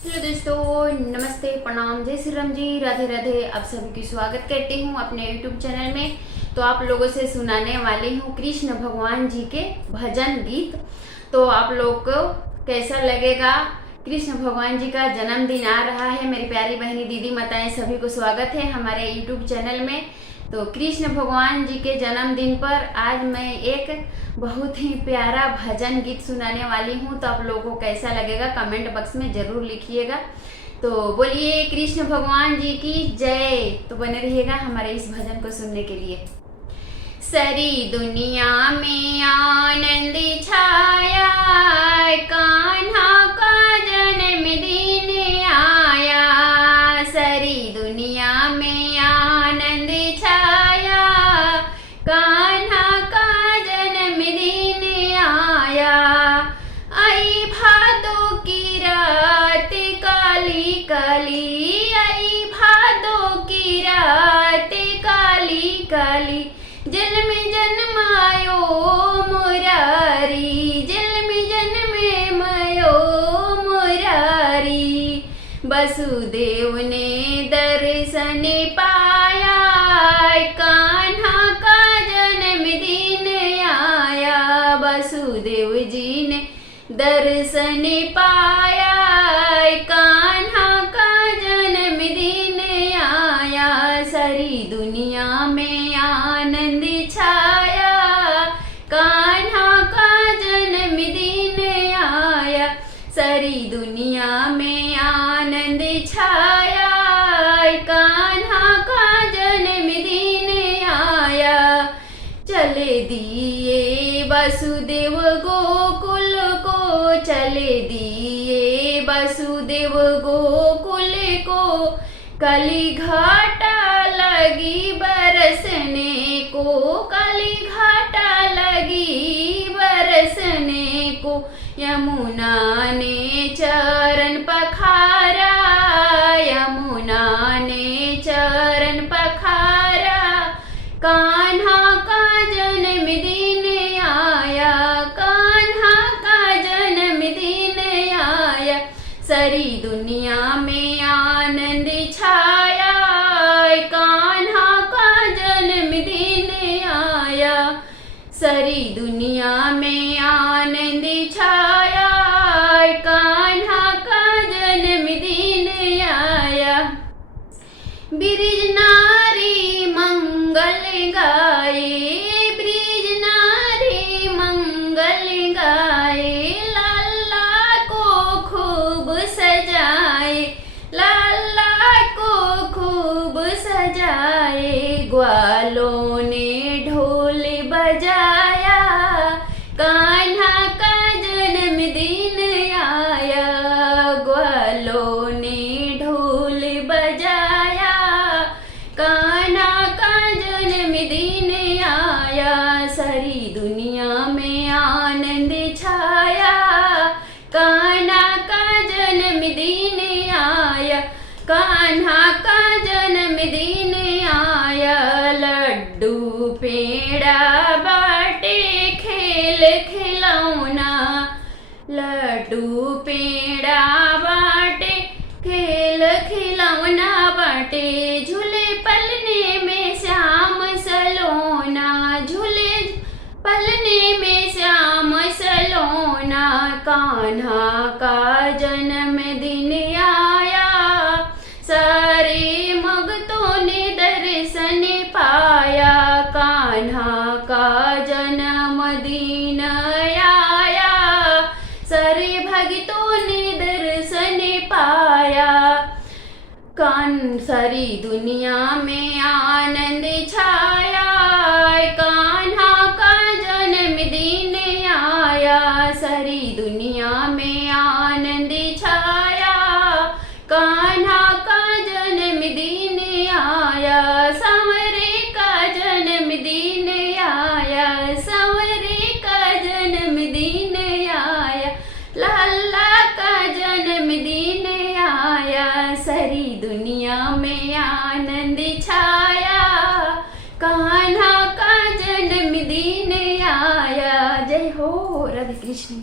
Hello दोस्तों, नमस्ते, प्रणाम, जय श्री राम जी, राधे राधे। आप सभी की स्वागत करती हूँ अपने यूट्यूब चैनल में। तो आप लोगों से सुनाने वाली हूँ कृष्ण भगवान जी के भजन गीत। तो आप लोग को कैसा लगेगा। कृष्ण भगवान जी का जन्मदिन आ रहा है। मेरी प्यारी बहनी, दीदी, माताएं, सभी को स्वागत है हमारे यूट्यूब चैनल में। तो कृष्ण भगवान जी के जन्मदिन पर आज मैं एक बहुत ही प्यारा भजन गीत सुनाने वाली हूँ। तो आप लोगों को कैसा लगेगा कमेंट बॉक्स में जरूर लिखिएगा। तो बोलिए कृष्ण भगवान जी की जय। तो बने रहिएगा हमारे इस भजन को सुनने के लिए। सारी दुनिया में आनंद छाया, कान्हा का जन्मदिन आया। सारी दुनिया में आनंद छाया, कान्हा का जन्मदिन आया। आई भादों की रात काली काली, आई भादों की रात काली काली। जन्म जन्मायो मुरारी, जन्म जन्मायो मुरारी। वसुदेव ने दर्शन पाया, कान्हा का जन्मदिन आया। वसुदेव जी ने दर्शन पाया, कान्हा का जन्मदिन आया। सारी दुनिया में आनंद छाया, कान्हा का जन्मदिन आया। सारी दुनिया में आनंद छाया, कान्हा का जन्मदिन आया। चले दिए वसुदेव गोकुल को, चले दिए वसुदेव गोकुल को। कली घाटा लगी बरसने को, कली घाटा लगी बरसने को। यमुना ने चरण पखारा, यमुना ने चरण पखारा। कान्हा का जन्मदिन आया, कान्हा का जन्मदिन आया। सारी दुनिया में आनंद छाया, कान्हा का जन्मदिन आया। सारी दुनिया में आनंद छाया, कान्हा का जन्मदिन आया। ब्रिज नारी मंगल गाए, ब्रिज नारी मंगल गाए। लाला को खूब सजाए, लाला को खूब सजाए। ग्वालों ने ढोल बजाया, कान्हा का जन्मदिन आया। ग्वालों ने ढोल बजाया, कान्हा का जन्मदिन आया। सारी दुनिया में आनंद छाया, कान्हा का जन्मदिन आया, कान्हा का जन्मदिन आया। लड्डू पेड़ा बाटे खेल खिलौना, लड्डू पेड़ा बाटे खेल खिलौना बाटे। झूले पलने में श्याम सलोना, झूले पलने में श्याम सलोना। कान्हा का जन्मदिन आया, सारे भक्तों ने दर्शन पाया। कान्हा का जन्मदिन आया, सारे भक्तों ने दर्शन पाया। सारी दुनिया में आनंद छाया, कान्हा का जन्मदिन आया। सारी दुनिया में आनंद छाया, कान्हा का जन्मदिन आया। सांवरे का जन्मदिन आया, सांवरे का जन्मदिन आया। लाला का जन्मदिन आया। सारी दुनिया में आनंद छाया, कान्हा का जन्मदिन आया। जय हो राधे कृष्ण।